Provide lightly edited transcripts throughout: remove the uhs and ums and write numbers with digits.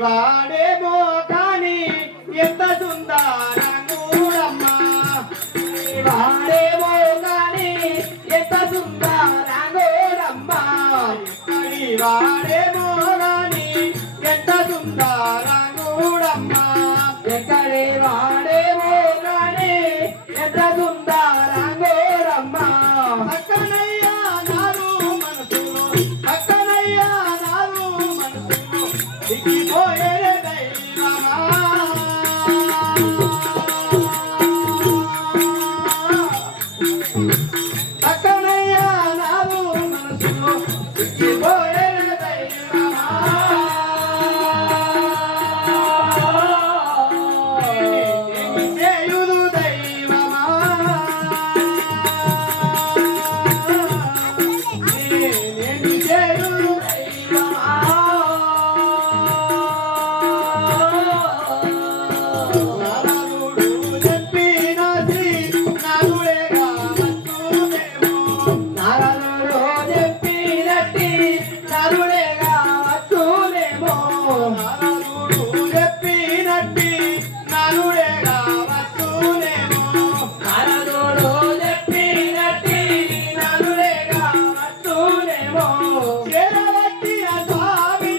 వాడేమో కానీ ఎంత సుందరంగుడమ్మా వాడేమో కానీ ఎంత సుందరంగుడమ్మా వాడేమో కానీ ఎంత సుందరంగుడమ్మా ఎక్కడి వాడేమో కానీ ఎంత సుందరంగుడమ్మా అక్కనయ్యా నారు మనసులో అక్కనయ్యా నారు మనసులో దిగిపోయే దైవమా అక్కనయ్యా నారు మనసులో దిగిపోయే దైవమా చేయుదు దైవమా నేను చేయుదు దైవమా నారదుడు చెప్పిన శ్రీ నాగుడేగా వచ్చునేమో నారదుడు చెప్పినట్టి నాగుడేగా వచ్చునేమో నారదుడు చెప్పినట్టి నాగుడేగా వచ్చునేమో నారదుడు చెప్పినట్టి నాగుడేగా వచ్చునేమో చేరవట్టిన స్వామి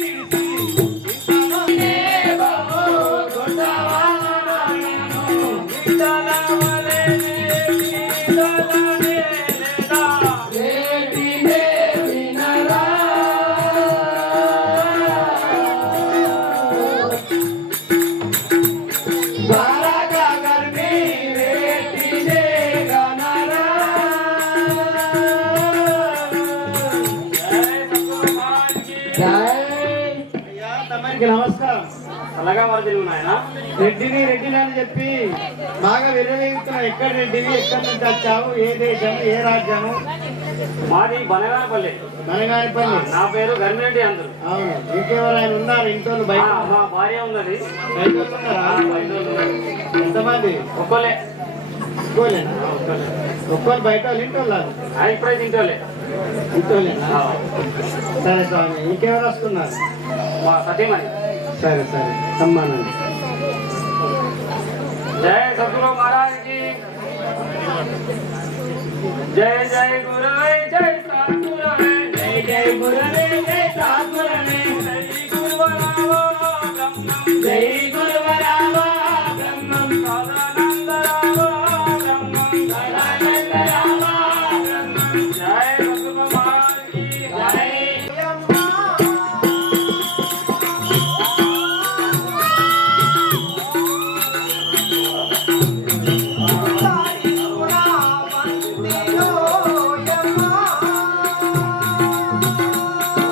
నమస్కారం. అలాగా వారు తెలుగు నాయన రెడ్డిని అని చెప్పి బాగా విరవేగుతున్నావు. ఎక్కడ రెడ్డివి, ఎక్కడి నుంచి వచ్చావు, ఏ దేశం, ఏ రాజ్యము? మాది బనగానపల్లి. మనగానిపల్లి. నా పేరు గర్మిరెడ్డి అందరు. అవును. ఇంకెవరైనా ఉన్నారు ఇంట్లో? బయట మా భార్య ఉన్నది. బయట ఉన్నారా? ఎంతమంది? ఒక్కలే. ఒక్కోలేనా? ఒక్కరు బయట వాళ్ళు ఇంట్లో ఇప్పుడైతే ఇంటోలే. ఇంట్లోలేనా? సరే స్వామి. ఇంకెవరు వస్తున్నారు? మా సతీమణి. సరే సరే సమ్మానండి. జయ సద్గురు మహారాజ్కి జయ జయ గురు జయ సద్గురు జయ జయ గురు జయ సద్గురు జయ గురువరావో బ్రహ్మం జయ గురువరావో బ్రహ్మం సదానందరావో బ్రహ్మం సదానందరావో బ్రహ్మం జయ సద్గురు మహారాజ్కి జయ. ఆ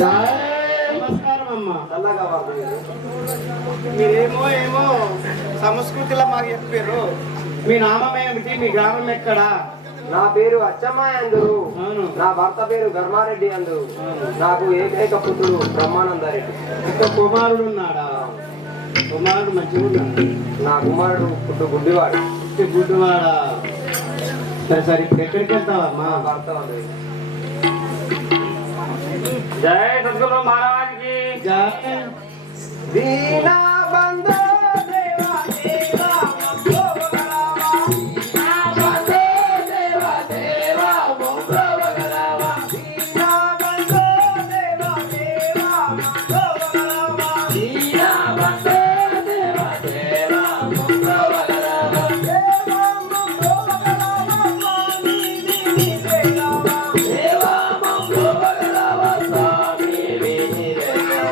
నమస్కారం అమ్మ. చల్లగా బాబు. మీరేమో ఏమో సంస్కృతిలో మాకు చెప్పారు. మీ నామం ఏమిటి? మీ గ్రామం ఎక్కడా? నా పేరు అచ్చమ్మ అందరు. అవును. నా భర్త పేరు ధర్మారెడ్డి అందరు. నాకు ఏకైక పుత్రుడు బ్రహ్మానందరెడ్డి. ఒక కుమారుడు ఉన్నాడా? కుమారుడు మంచిగా ఉన్నాడు. నా కుమారుడు పుట్టు గుడ్డివాడు. గుడ్డువాడా? సరే సరే, ఇప్పుడు ఎక్కడికి వెళ్తావమ్మా? మా భర్త అందరు. జై సద్గురు మహారాజ్కి జై. దీనా బంధో దేవా దేవా మంగో వగలావా. దీనా బంధో దేవా దేవా మంగో వగలావా. దీనా బంధో దేవా దేవా మంగో వగలావా. దీనా బంధో దేవా దేవా మంగో వగలావా. దేవా మంగో వగలావా స్వామి విని దేవా. దేవా మంగో వగలావా స్వామి విని దేవా.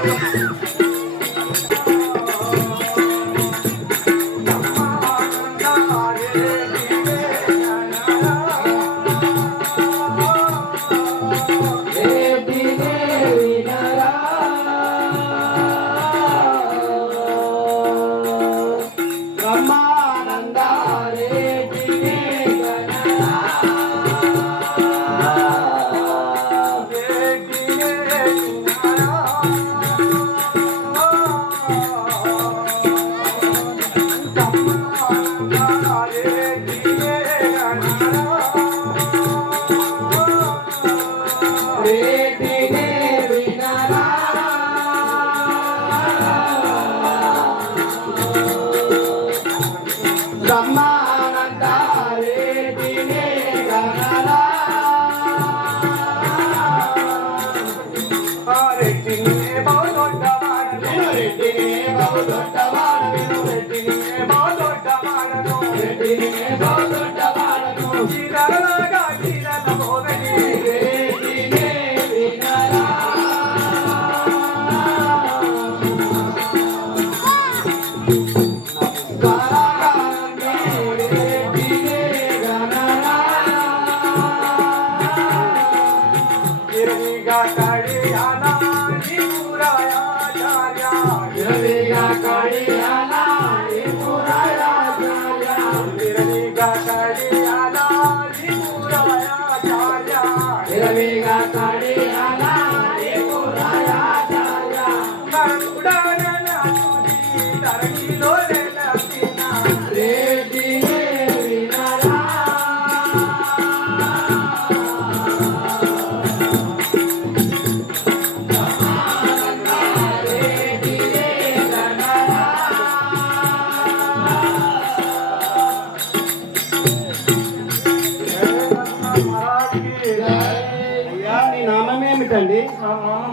అయ్యా, నీ నామం ఏమిటండి?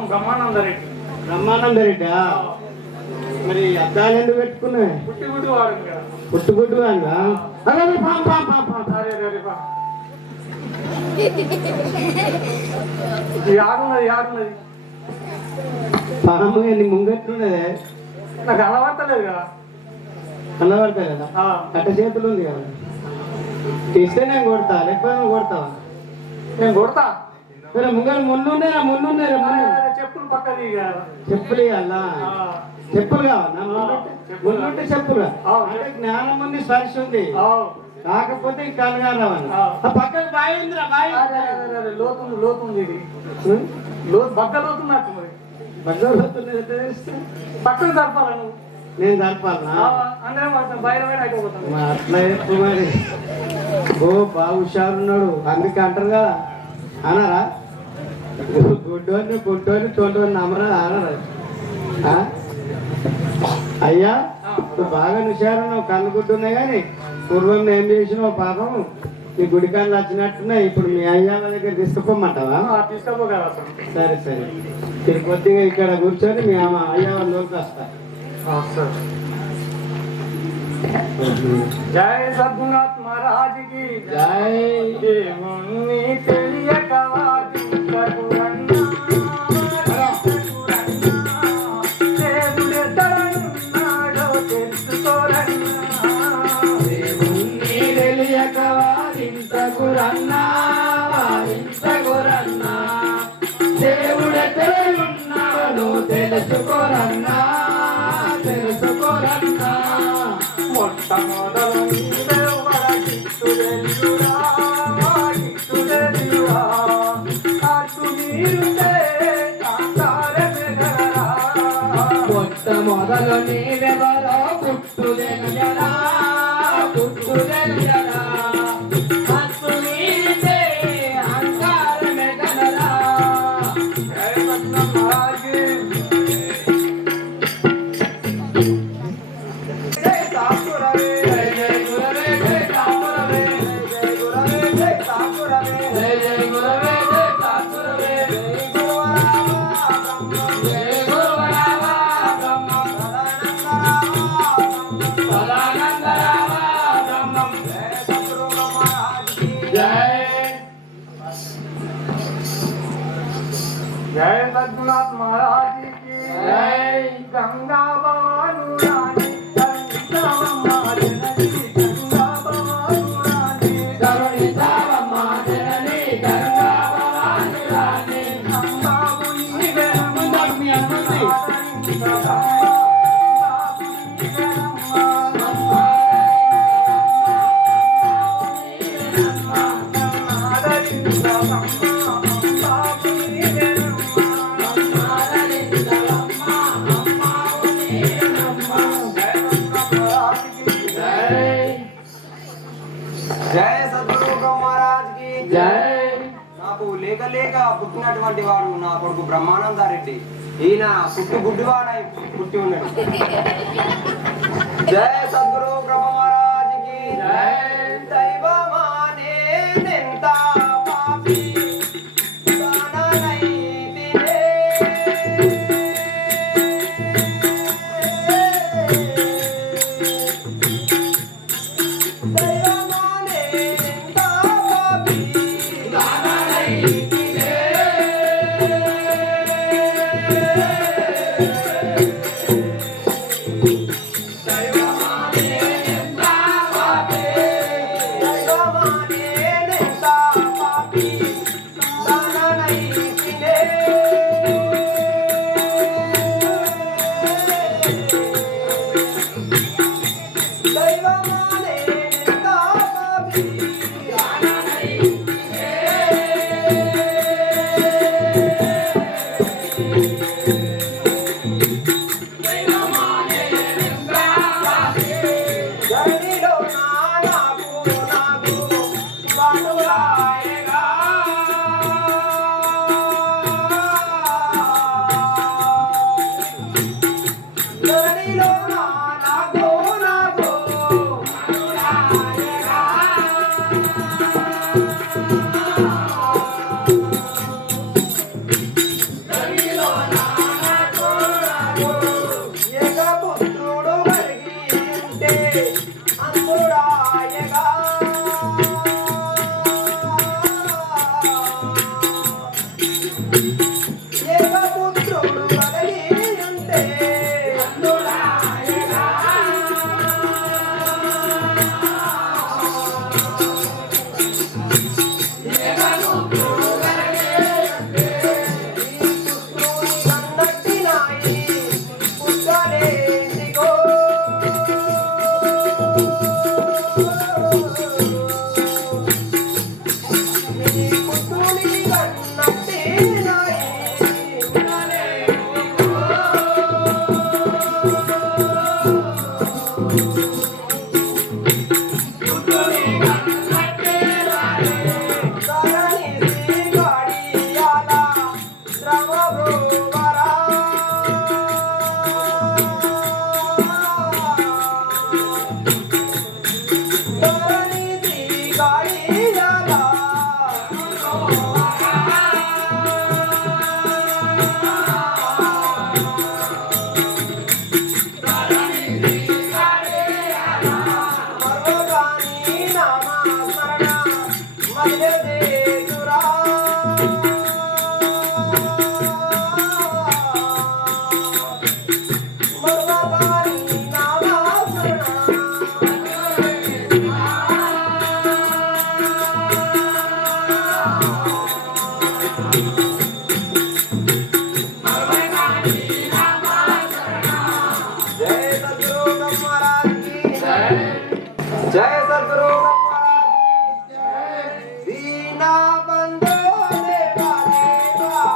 బ్రహ్మానందరెడ్డి. బ్రహ్మానందరెడ్డా? మరి అద్దాలు ఎందుకు పెట్టుకున్నావు? పుట్టి గుడ్డి వాడు ఇంకా. పుట్టుగుడ్డు అన్నా? అరే యాడున్నది యాడున్నది పాము ఎన్ని ముంగట్లున్నదే? నాకు అలవాటలేదు కదా. కనబడతాయి కదా, కట్ట చేతులు ఉంది కదా. ఇస్తే నేను కొడతా, లేకపోతే నువ్వు కొడతావా? నేను కొడతా. మరి ముంగలు ముళ్ళున్నారా? ముళ్ళున్నారా? చెప్పులు పక్కది చెప్పులు ఇవ్వాలా? చెప్పులు కావాలా? ముళ్ళుంటే చెప్పులు. అంటే జ్ఞానం ఉంది, స్పర్శ ఉంది, కాకపోతే ఈ కలగాలవని. పక్కన బాయి ఉందిరా, బాయి. లోతుంది లోతుంది ఇది బగ్గ లోతుంది నాకు. మరి బగ్గ లోతుంది పక్కన జరపాలా నువ్వు? నేను జరపాలనా? అందరం బయట బయట అయిపోతాను. అట్లా చెప్పు మరి. ఓ బాగా హుషారున్నాడు అందుకే అంటారు కదా, అనారా? గుడ్డోని గుడ్డోని తోటోని నమ్మరా అనరా? అయ్యా, నువ్వు బాగా హుషారున్నావు, కళ్ళు గుడ్డున్నాయి. కానీ పూర్వం ఏం చేసినావు పాపం, నీ గుడి కళ్ళు వచ్చినట్టున్నాయి. ఇప్పుడు మీ అయ్యా వాళ్ళ దగ్గర తీసుకుపోమంటావా? తీసుకోపోగల. సరే సరే, మీరు కొద్దిగా ఇక్కడ కూర్చొని మీ అయ్యా వాళ్ళ లోకి వస్తా. జై సద్గుణాత్ మహారాజ్ కి జై. దేవుణ్ణి తెలియక వాదించకురన్నా, దేవుడే తనయున్నాడో తెలుసుకోరన్నా. దేవుణ్ణి తెలియక వాదించకురన్నా, వాదించకురన్నా. దేవుడే తనయున్నాడో మీరుంటే మొట్టమొదలు నీవెవరో పుట్టు తెలియరా పుట్టు తెలియరా హత్తు నీదే అహంకారమే గలరా जय सद्गुनाथ महाराज की जय गंगा भवानु रानी गंगा जननी गंगा भवानु रानी కరుణి తావమ్మా జనని గంగా భవాని రాణి अम्बा बुनी गरम ముందకు మీ అనుమతి జయ సద్గురు మహారాజ్ కి జై నాకు లేక లేక పుట్టినటువంటి వాడు నా కొడుకు బ్రహ్మానందారెడ్డి. ఈయన పుట్టు గుడ్డివాడై పుట్టి ఉన్నాడు. జయ సద్గురు బ్రహ్మ మహారాజ్ కి దైవమానే నెంత పాపి దాననైతినే. దైవమానే నెంత పాపి దాననైతినే. దైవమానే నెంత పాపి దాననైతినే. దైవమానే నెంత పాపి దాననైతినే. ధరణిలో నాకు బంధువులాయగా. ధరణిలో నాకు బంధువులాయగా. ఏకపుత్రుడు కలిగి ఉంటే అందుడాయగా. ఏకపుత్రుడు కలిగి ఉంటే అందుడాయగా. ఏకపుత్రుడు కలిగి ఉంటే ఈ పుత్రుని కన్నట్టినాయి పుట్టలేనిగో. ఈ పుత్రుని కన్నట్టినాయి పుట్టలేనిగో. ధరణి శ్రీగాడియాల ద్రవభృవరా. ధరణి శ్రీగాడియాల మర్వగాని నామస్మరణ మదిలేదురా. మర్వగాని నామస్మరణ జయ సద్గురు మహారాజ్ కి జయ సద్గురు మహారాజ్ కి దీనా బంధో దేవా దేవా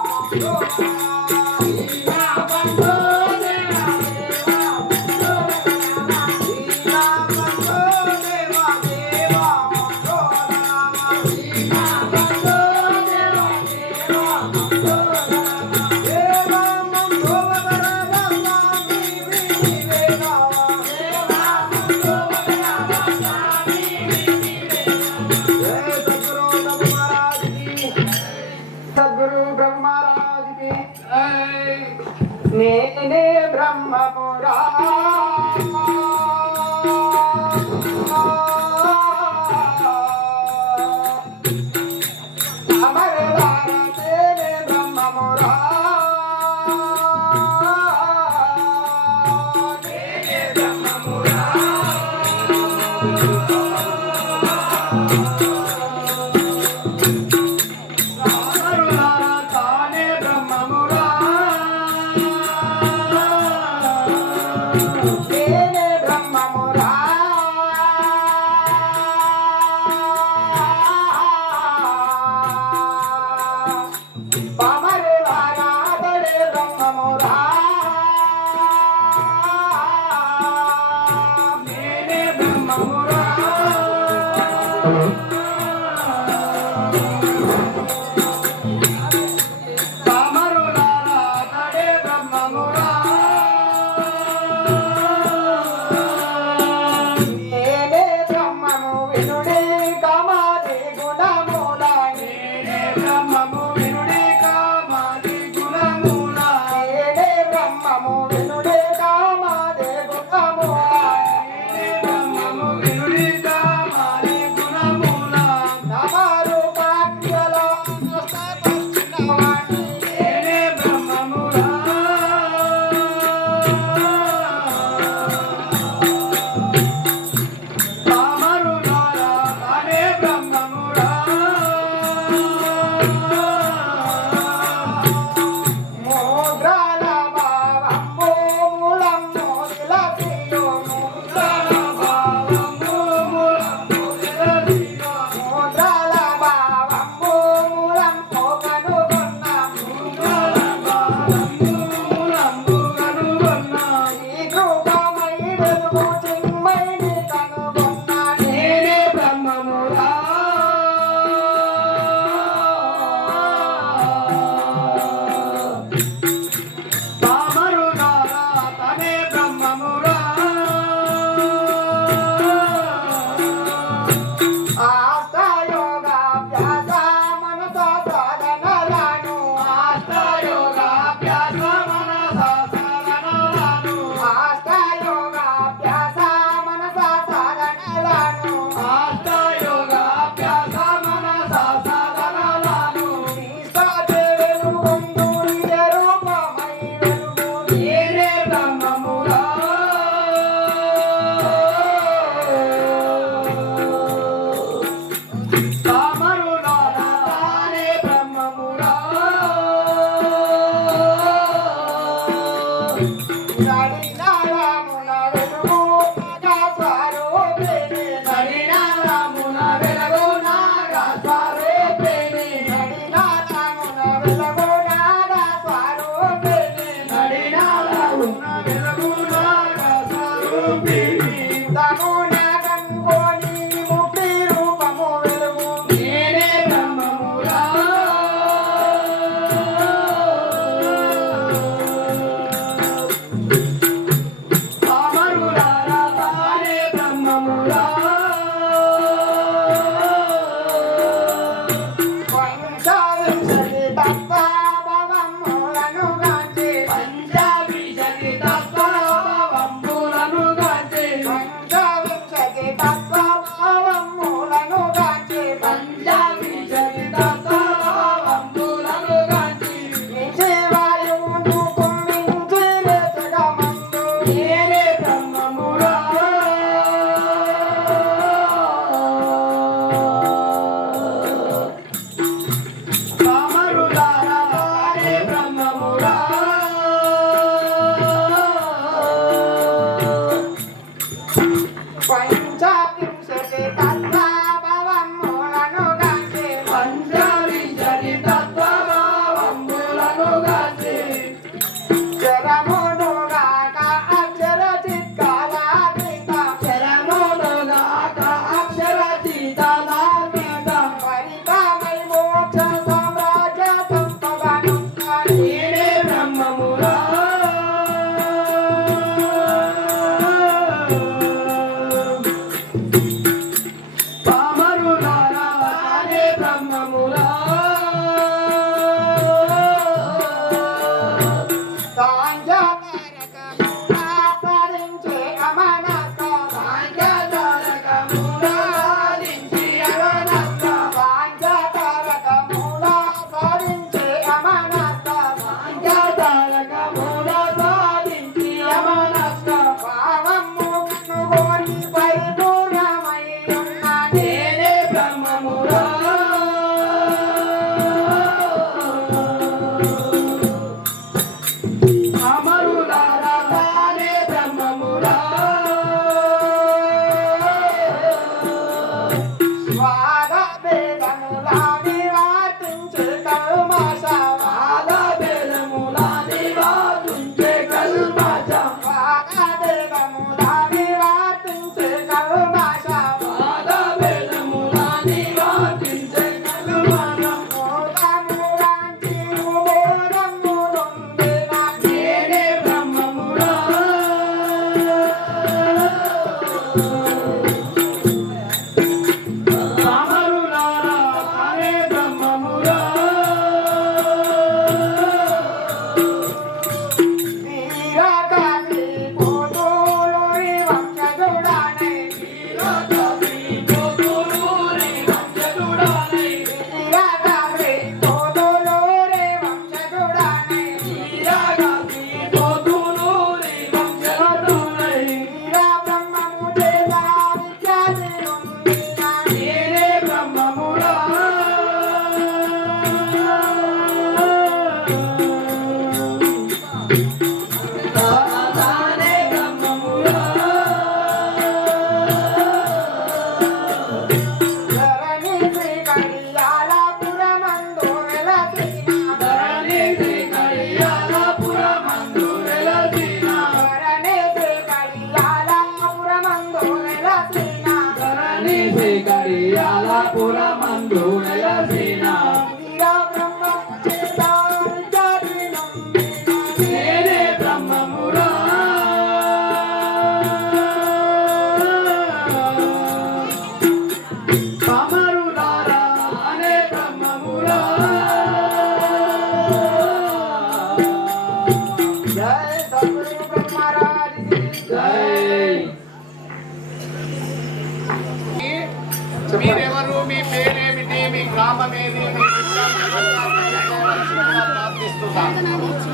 సద్గురు బ్రహ్మరాజుకి నేనే బ్రహ్మపురా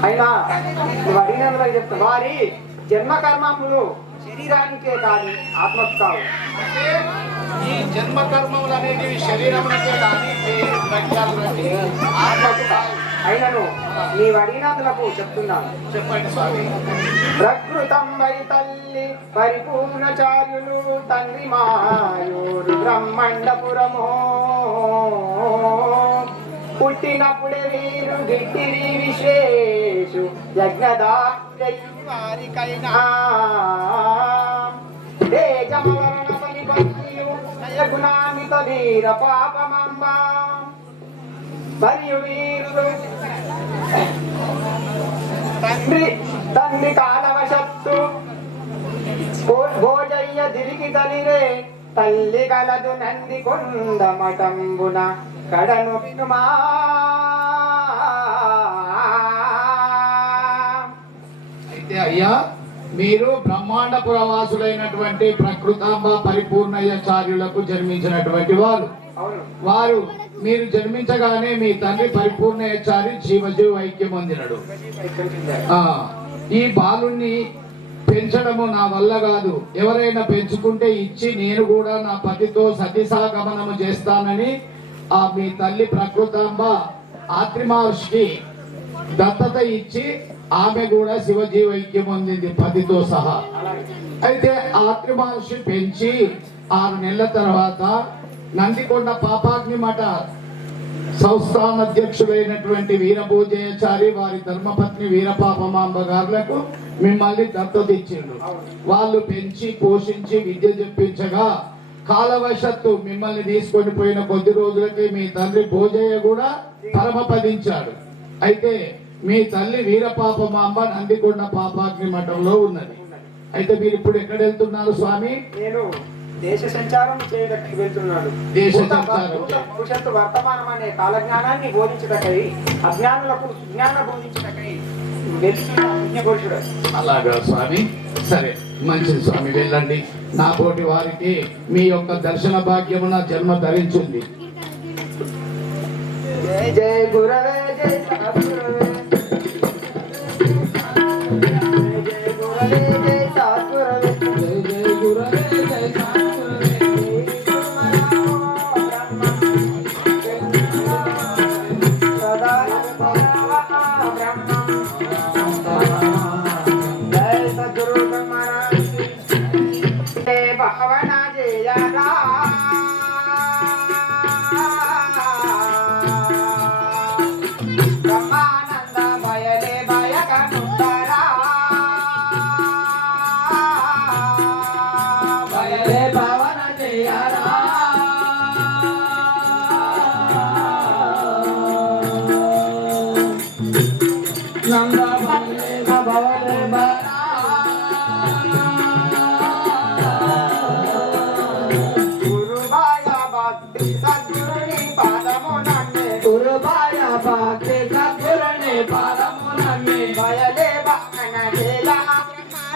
అయినా నువ్వు అడిగినందుకు చెప్తా. వారి జన్మ కర్మములు శరీరానికే కాదు ఆత్మకు కావు. అంటే ఈ జన్మ కర్మములు అనేటివి శరీరములకే కానీ ప్రఖ్యాతులకి ఆత్మకు కావు. అయినను నీవు అడిగినందులకు చెప్తున్నాను. చెప్పండి స్వామి. ప్రకృతం వై తల్లి పరిపూర్ణచార్యులు తండ్రి మాయూరు బ్రహ్మండపురమో పుట్టినప్పుడే వీరు గిట్టిరి విశేషు యజ్ఞదారికైనా తేజమవరణ పరిపత్యు గుణామిత వీర పాపమంబ మరియు వీరుడు తండ్రి కాలవశత్తు భోజయ్య తిరిగి తలిరే తల్లి కలదు నంది కొండ మఠంబున కడను వినుమా. అయితే అయ్యా మీరు బ్రహ్మాండ పురవాసులైనటువంటి ప్రకృతాంబ పరిపూర్ణయాచార్యులకు జన్మించినటువంటి వారు. వారు మీరు జన్మించగానే మీ తండ్రి పరిపూర్ణయాచారి జీవజీవ ఐక్యం పొందినడు. ఈ బాలుణ్ణి పెంచడము నా వల్ల కాదు, ఎవరైనా పెంచుకుంటే ఇచ్చి నేను కూడా నా పతితో సతీసాగమనము చేస్తానని మీ తల్లి ప్రకృతాంబ ఆత్రి మహర్షికి దత్తత ఇచ్చి ఆమె కూడా శివజీవైక్యం పొందింది పతితో సహా. అయితే ఆత్రి మహర్షి పెంచి 6 నెలల తర్వాత నందికొండ పాపాగ్ని మఠ సంస్థాన అధ్యక్షుడైనటువంటి వీరభోజయాచారి వారి ధర్మపత్ని వీరపాపమాంబ గారులకు మిమ్మల్ని దత్తత ఇచ్చిండు. వాళ్ళు పెంచి పోషించి విద్య చెప్పించగా కాలవశత్తు మిమ్మల్ని తీసుకొని పోయిన కొద్ది రోజులకి మీ తండ్రి భోజయ్య కూడా పరమపదించాడు. అయితే మీ తల్లి వీరపాపమాంబ నందికొండ పాపాగ్ని మఠంలో ఉన్నది. అయితే మీరు ఇప్పుడు ఎక్కడ వెళ్తున్నారు స్వామి? నేను దేశ సంచారం చేయడానికి వెళ్తున్నాడు. దేశ సంచారం భవిష్యత్తు వర్తమానం అనే కాలజ్ఞానాన్ని బోధించటకై అజ్ఞానులకు సుజ్ఞాన బోధించటకై వెళ్తున్నాడు. అలాగా స్వామి, సరే మంచిది స్వామి, వెళ్ళండి. నా పోటీ వారికి మీ యొక్క దర్శన భాగ్యము నా జన్మ ధరించింది. జయ జయ గురవే జయ సద్గురవే జయ గురవే జయ సద్గురవే జయ జయ గురవే జయ సద్గురవే సదా జయ సద్గురు మహారాజ్ జయ భవన జయ రా బ్రహ్మానంద భయలే భయకనుందరా భయలే భవన జయరా నంద భయలే భవలే భరా గురుభాయ భక్తి సద్గురుని పాదము నన్నే గురుభాయ భక్తి సద్గురుని పాదము నన్నే భయలే భవన జయ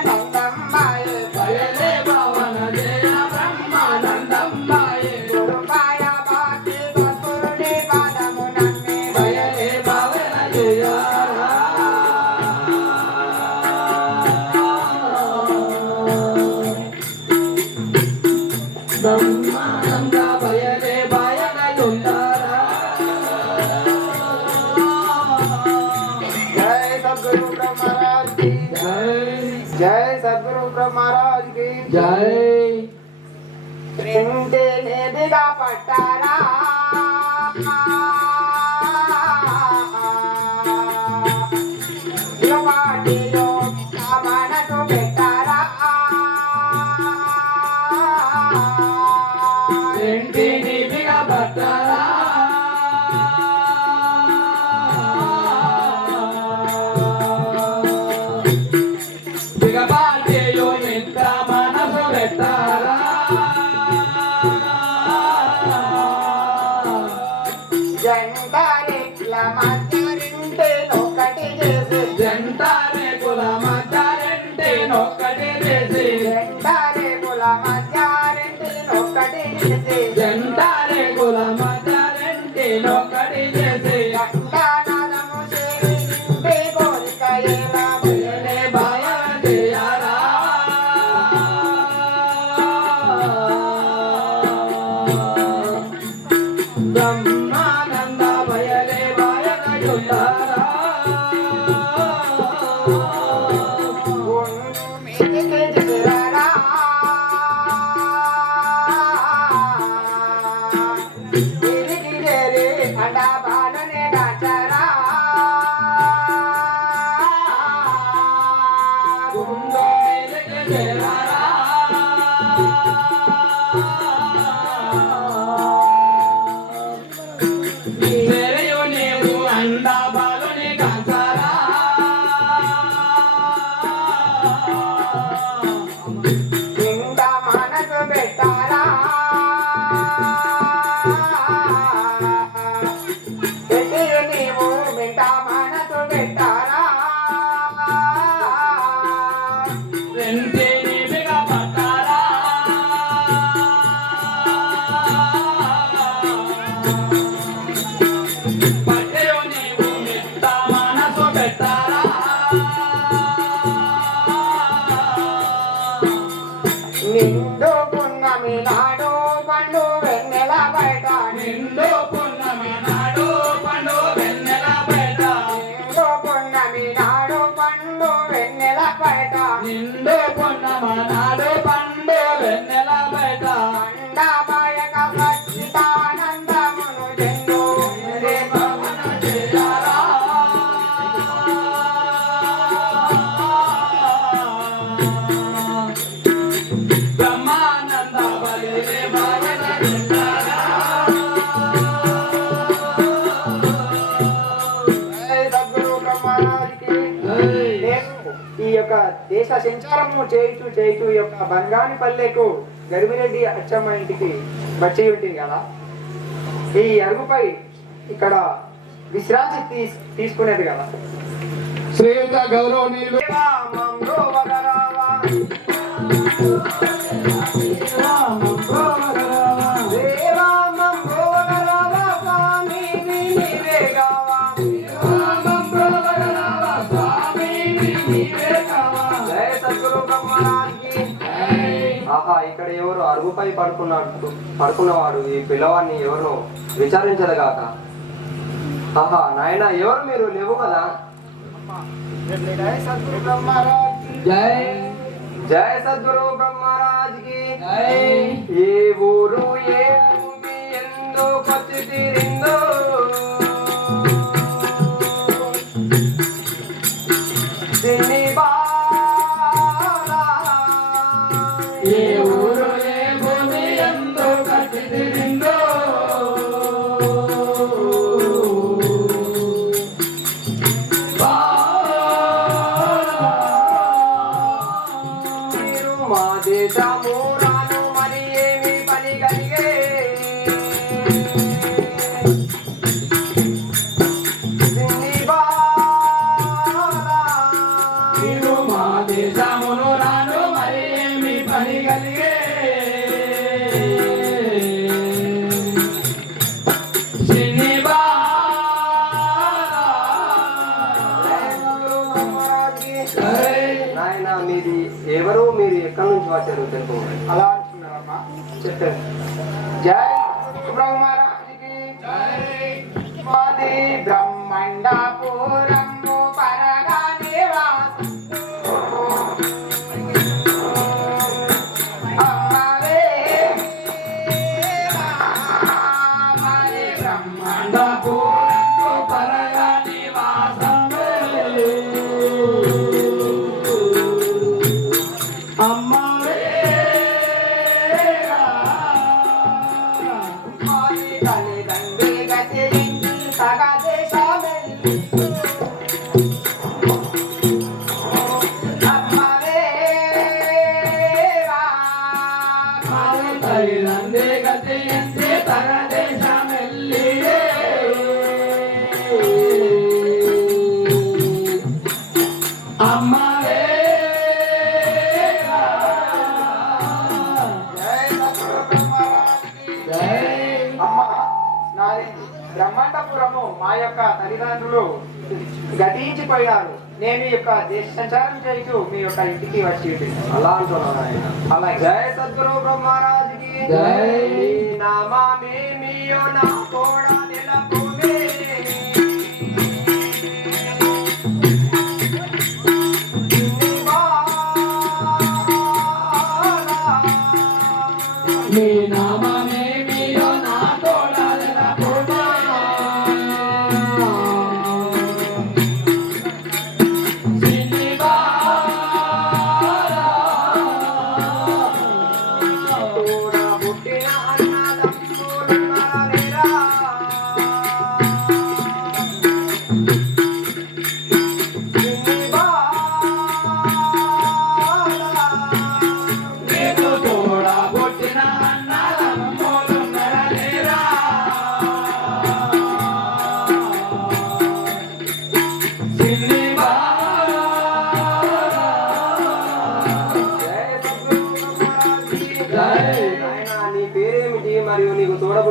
బ్రహ్మానందమ్మాయ భయలే భవన జయ బ్రహ్మానందమ్మాయ గురుభాయ భక్తి సద్గురుని పాదము నన్నే భయలే భవన జయ బ్రహ్మానంద భయలే భయనయుందరా జయ సద్గురు బ్రహ్మరాజ్ की जय जय सद्गुरु ब्रह्मराज की जय प्रेमते ने दिगा पट्टारा यो पाटियो कामन तो बेटारा प्रेमते ने दिगा पट्टारा दिगबाटेयो नित्य मनसु बेटारा జంటారే కుల మధ్యారెంటే నొక్కటి చేసి జంటారే కుల మధ్యారెంటే నొక్కటి చేసి జంటారే కుల మధ్యారెంటే నొక్కటి చేసి జంటారే కుల మధ్యారెంటే నొక్కటి చేసి గంగానాదము చేసి చేరారా మీదికి చేరారా మీదికి చేరి అండా బాలనే కాచారా గుండె మీదకి చేరారా తెరయు నీవు అండా బాలుని కాచారా నిండా మనసు పెట్టారా పెట్టి నీవు నిండా మనసు పెట్టారా రెంటి నీవిగా పట్టారా పట్టెయు నీవు మిట్ట మనసు పెట్టారా నిండు పున్నమి నాడు పండు వెన్నెల బయట నిండు పున్నమి నాడు పండు వెన్నెల బయట నిండు పున్నమి నాడు పండు వెన్నెల బయట నిండు పున్నమ నాడు పండు వెన్నెల బయట అండమాయక సచ్చిదానందమును చెందు రే పవన చేరారా బ్రహ్మానంద బలి రే పవన చేరారా సద్గురు బ్రహ్మరాజుకి నేను ఈ యొక్క దేశ సంచారము చేయుచు ఈ యొక్క బంగాని పల్లెకు గరిమిరెడ్డి అచ్చమ్మ ఇంటికి వచ్చి ఉంటుంది కదా ఈ అరుగుపై ఇక్కడ విశ్రాంతి తీసుకునేది కదా శ్రీయుత గౌరవనీయులు రామంలో వదరావా, శ్రీరామంలో వదరావా, స్వామి నీవేగావా. జయ సద్గురు బ్రహ్మరాజుకి. ఆహా ఇక్కడ ఎవరు అరుగుపై పడుకున్నవాడు ఈ పిల్లవాడిని ఎవరు విచారించదుగాక. ఆహా నాయన ఎవరు మీరు లేవు కదా. జయ సద్గురు బ్రహ్మరాజుకి. జయ సద్గురు బ్రహ్మరాజ్కి. ఏ ఊరు ఏ భూమి ఎందుకొచ్చి తీరిందో చిన్ని బాలా. ఏ ఊరు ఏ భూమి ఎంతో కట్టిదిరిందో మీరు మా దేశము రాను మరి ఏమి పని కలిగే చిన్ని బాలా. మీరు మా దేశమును రాను మరి ఏమి పని కలిగే చిన్ని నాయన మీది ఎవరు మీరు ఎక్కడి నుంచి వచ్చారు తెలుసుకోండి. అలా అంటున్నారమ్మా చెప్పారు. జై బ్రహ్మరాజుకి. మాది బ్రహ్మండపురము పరగా నివాసము. అమ్మవే మాది మండపూరంలో పరగా నివాసమే అమ్మవే మాది తల్లిదండ్రి గతిరించి సగా దేశమెల్లి. అమ్మవే మాది తల్లిదండ్రి గతి ఎంతే తన దేశమెల్లి అమ్మవే అమ్మ నాది బ్రహ్మాండపురము మా యొక్క తల్లిదండ్రులు గతించిపోయారు. నేను ఈ యొక్క దేశ సంచారం చేస్తూ మీ యొక్క ఇంటికి వచ్చి ఉంటుంది. అలా అంటున్నాను ఆయన. అలా జయ సద్గురు బ్రహ్మరాజ్కి. జై. నామామి మీయో నా తోడా నిలపుమే.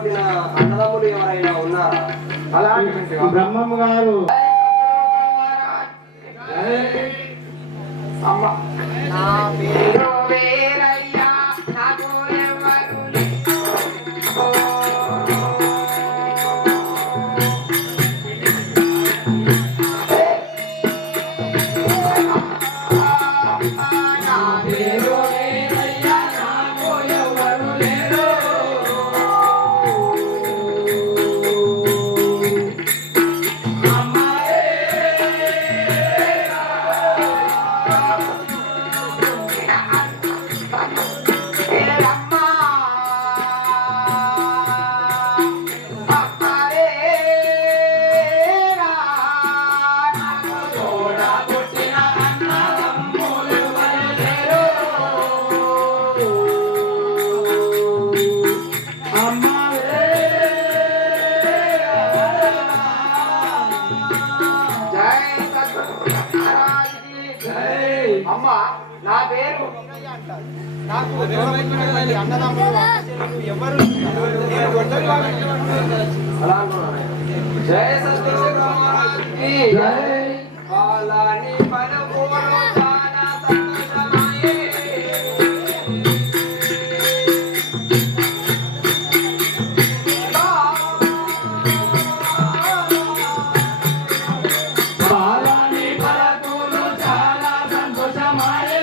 పుట్టిన అన్నదమ్ములు ఎవరైనా ఉన్నారా? అలాంటి బ్రహ్మమ్మ గారు అమ్మ నా పేరు వేరయ్యా నాకు ఎవరు అమ్మ నా పేరు నాకు అన్నదమ్ములు ఎవరు అలా అంటున్నాను. జయ సద్గురు బ్రహ్మరాజుకి జై. వాళ్ళని పలుకులు చాలా సంతోషమాయే. బాలాని పలుకులు చాలా సంతోషమాయే.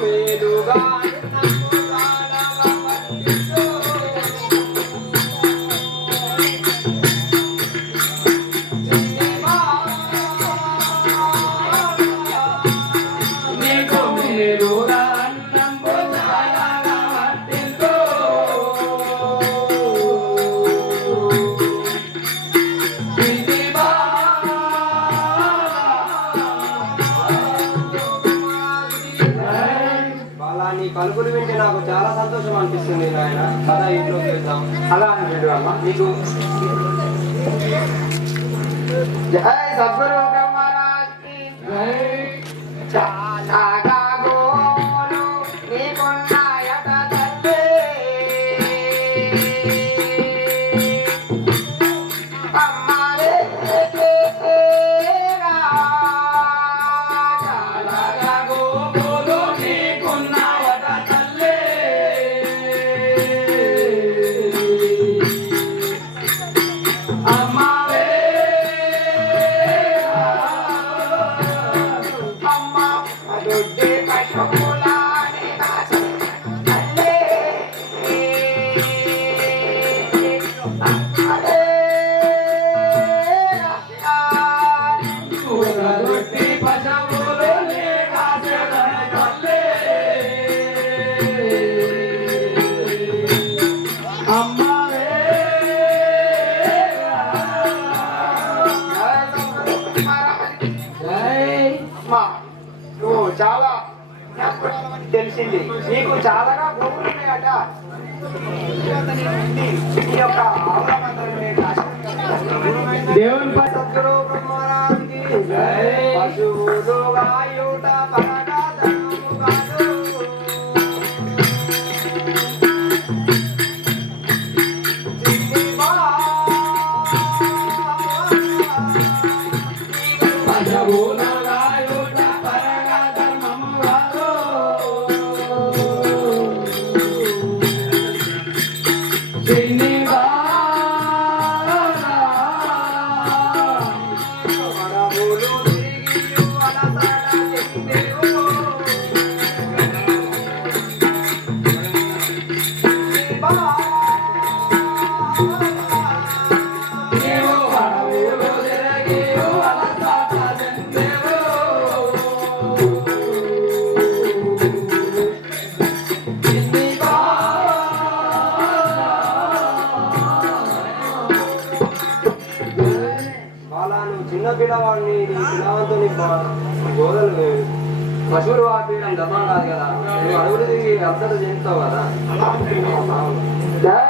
వేడుగా నన్ను చాలా వర్తిస్తూ. నీకు మేలుగా అన్నంబు చాలా వర్తిల్లు. ఇది వాళ్ళ నీ పలుకులు వింటే నాకు చాలా సంతోషం అనిపిస్తుంది నాయన. కదా ఇంట్లోకి వెళ్దాం. అలా అని అమ్మ నీకు జై సద్గురు బ్రహ్మరాజుకి చాలా గోలు నీకున్నాయట తల్లి అమ్మాలే చాలా గోపులు నీకున్నాయట తల్లే. అమ్మావే అమ్మ అదొడ్డి పశువులాని తల్లి ఊరదొట్టి పశువులు నీ కాచెదన తల్లే. అమ్మావే అమ్మా, నువ్వు చాలా తెలిసింది నీకు చాలాగా భూములు ఉన్నాయట ఈ యొక్క ఆవుల మందలు దేవుని ప- సద్గురు బ్రహ్మరాజుకి జై. పశువులు వాయుట పరగా ధర్మము కాదు. పశువులు గాయుట పరగా ధర్మము కాదు. చిన్ని బాలా. వరములు తిరిగి అలసట చెందెను. నీవు పడవులు తిరిగి అలసట చెందెవు. చిన్ని వాళ్ళను చిన్న పిల్లవాడిని నీ పిల్లవాడితో గోదలు పశువులు వాపేయడం ధర్మం కాదు కదా. నువ్వు అడుగులు తిరిగి అలసట చెందుతావు కదా. జై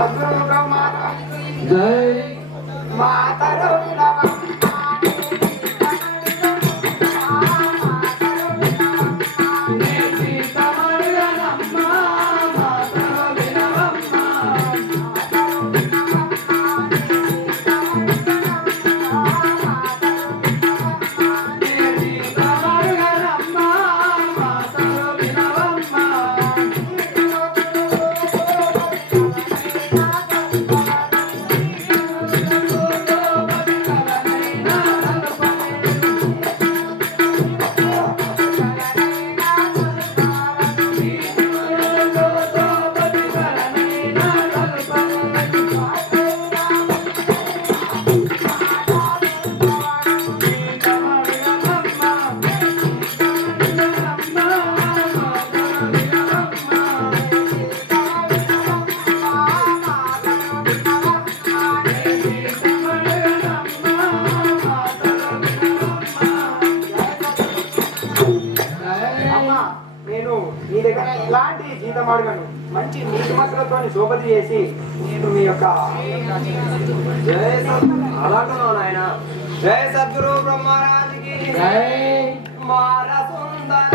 సద్గురు బ్రహ్మరాజుకి జై మాతరు నేను మీ దగ్గర ఎలాంటి జీతం అడగను, మంచి నీతి మతులతో శోభతి చేసి నేను మీ యొక్క జై అలాంటున్నావు నాయన. జై సద్గురు బ్రహ్మరాజుకి జై మాల సుందర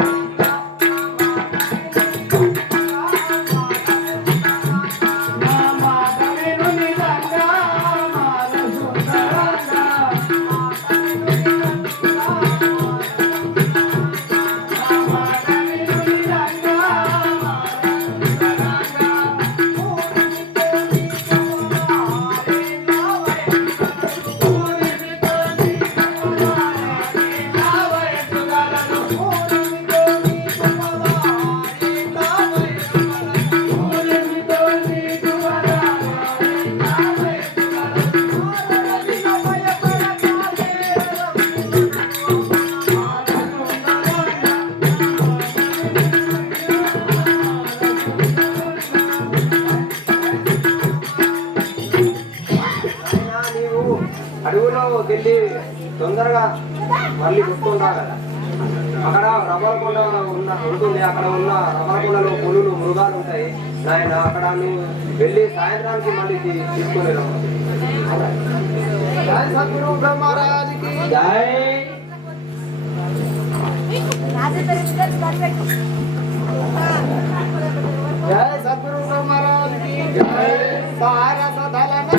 అడవులో వెళ్ళి తొందరగా మళ్ళీ గుర్తుంటా కదా. అక్కడ రమలకొండ ఉంటుంది. అక్కడ ఉన్న రమలకొండలో పులులు మృగాలు ఉంటాయి నాయన. అక్కడ నువ్వు వెళ్ళి సాయంత్రానికి మళ్ళీ తీసుకొని రావు. జై సద్గురు బ్రహ్మరాజుకి జై జై సద్గురు బ్రహ్మరాజుకి జై సారస దళన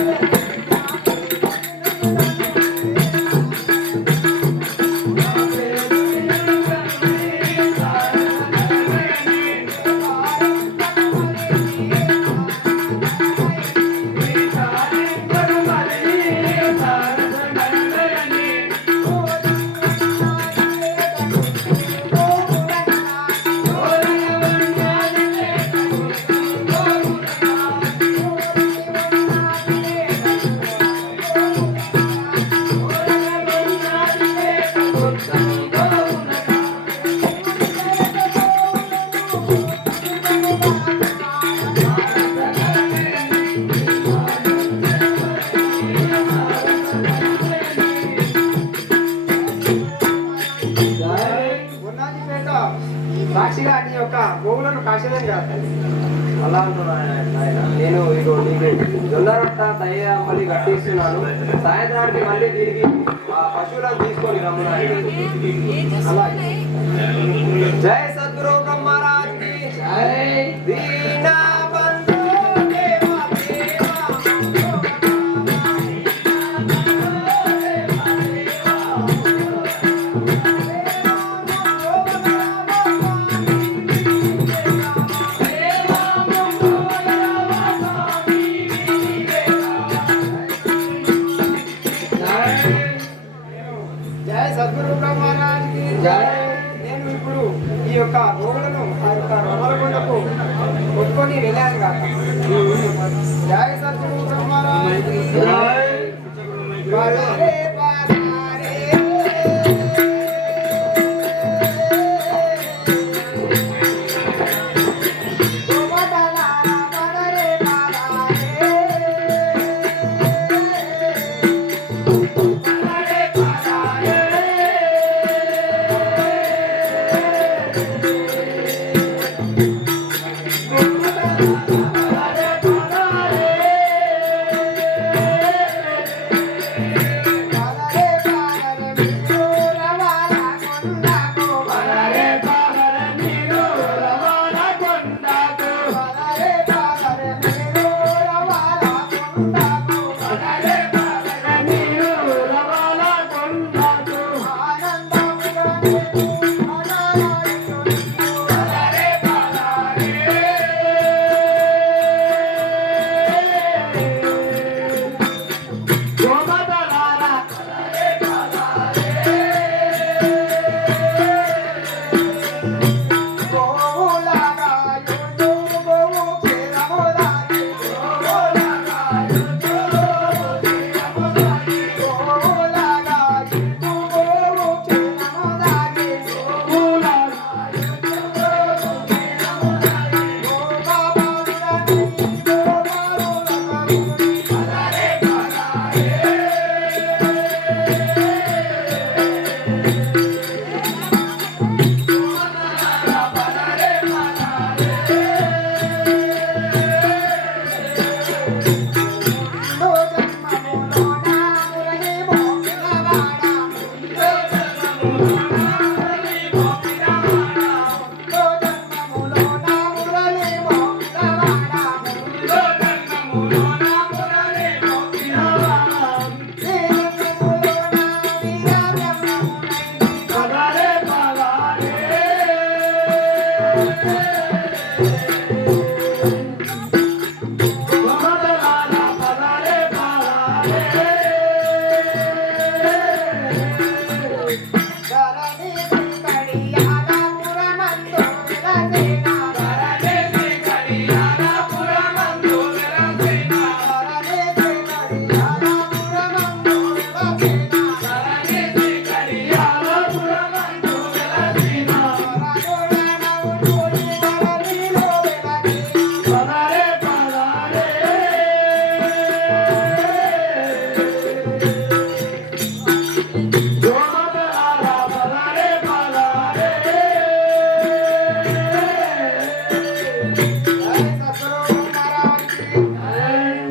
సాక్షిగా నీ యొక్క గోవులను కాశీలని కాదు. అలా అంటున్నాను నాయన. నేను ఇగో నీకు జొన్న రొట్ట తయ్య మళ్ళీ కట్టిస్తున్నాను. సాయంత్రానికి మళ్ళీ తిరిగి ఆ పశువులను తీసుకొని రమ్ము నాయన. అలాగే జై సద్గురు బ్రహ్మరాజుకి జై దీనా బంధు దేవా దేవా. జై సద్గురు బ్రహ్మరాజుకి జై నేను ఇప్పుడు ఈ యొక్క గోవులను ఆ యొక్క రమలకొండకు కొట్టుకొని వెళ్ళాను కాక. జై సద్గురు బ్రహ్మరాజుకి జై బలరే బలరే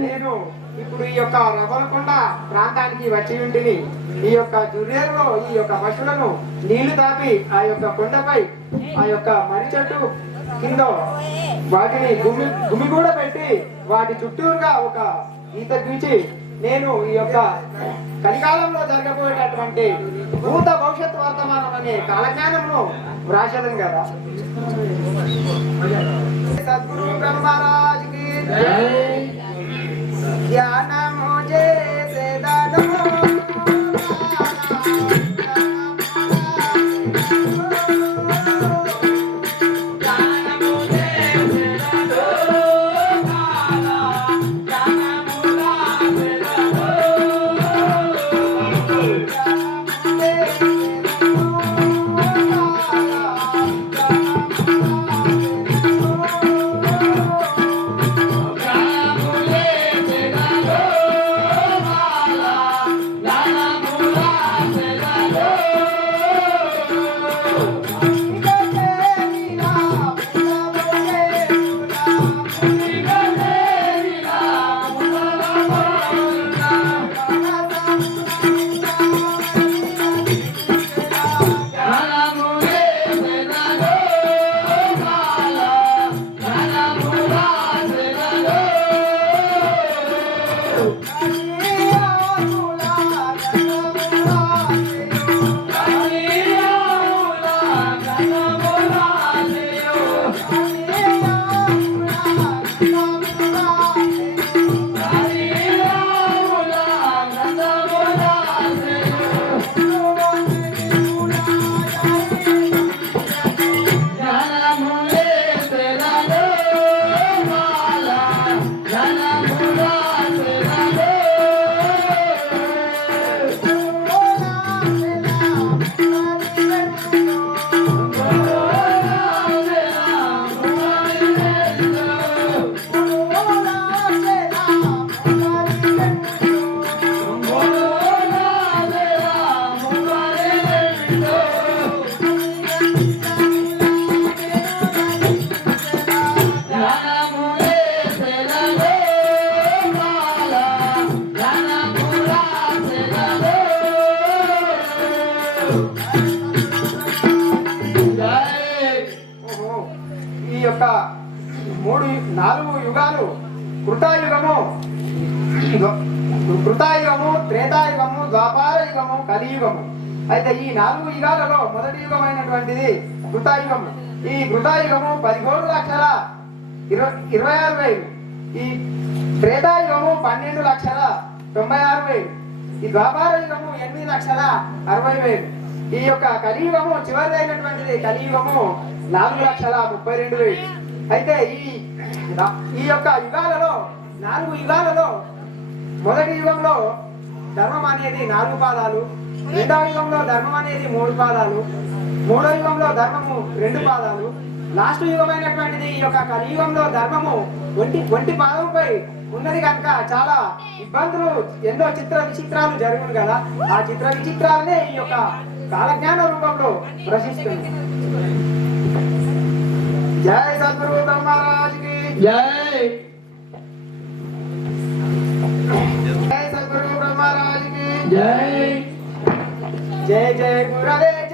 నేను ఇప్పుడు ఈ యొక్క రవ్వలకొండ ప్రాంతానికి వచ్చి ఉంటిని. ఈ యొక్క జుర్రేరులో ఈ యొక్క పశువులను నీళ్లు తాపి ఆ యొక్క కొండపై ఆ యొక్క మర్రి చెట్టు కింద వాటిని గుమి కూడా పెట్టి వాటి చుట్టూరుగా ఒక ఈత గీచి నేను ఈ యొక్క కలికాలంలో జరగబోయేటటువంటి భూత భవిష్యత్ వర్తమానం అనే కాలజ్ఞానంను వ్రాసేదని కదా. సద్గురు బ్రహ్మరాజుకి ధ్యానము చేసేదను ఈ యొక్క 4 యుగాలు కృతాయుగము, త్రేతాయుగము, ద్వాపార యుగము, కలియుగము. అయితే ఈ 4 యుగాలలో మొదటి యుగమైనటువంటిది కృతాయుగము. ఈ కృతాయుగము 13,26,000. ఈ త్రేతాయుగము 12,96,000. ఈ ద్వాపార యుగము 8,60,000. ఈ యొక్క కలియుగము చివరిదైనటువంటిది కలియుగము 4,32,000. అయితే ఈ యొక్క యుగాలలో 4 యుగాలలో మొదటి యుగంలో ధర్మం అనేది 4 పాదాలు, రెండవ యుగంలో ధర్మం అనేది 3 పాదాలు, మూడో యుగంలో ధర్మము 2 పాదాలు, లాస్ట్ యుగమైనటువంటిది ఈ యొక్క కలియుగంలో ధర్మము ఒంటి పాదంపై ఉన్నది కనుక చాలా ఇబ్బందులు, ఎన్నో చిత్ర విచిత్రాలు జరుగును కదా. ఆ చిత్ర విచిత్రాలనే ఈ యొక్క కాలజ్ఞాన రూపంలో ప్రశ్నిస్తుంది. జై సద్గురు బ్రహ్మరాజుకి జై. జై సద్గురు బ్రహ్మరాజుకి జై. జై జై గురుదేవ్.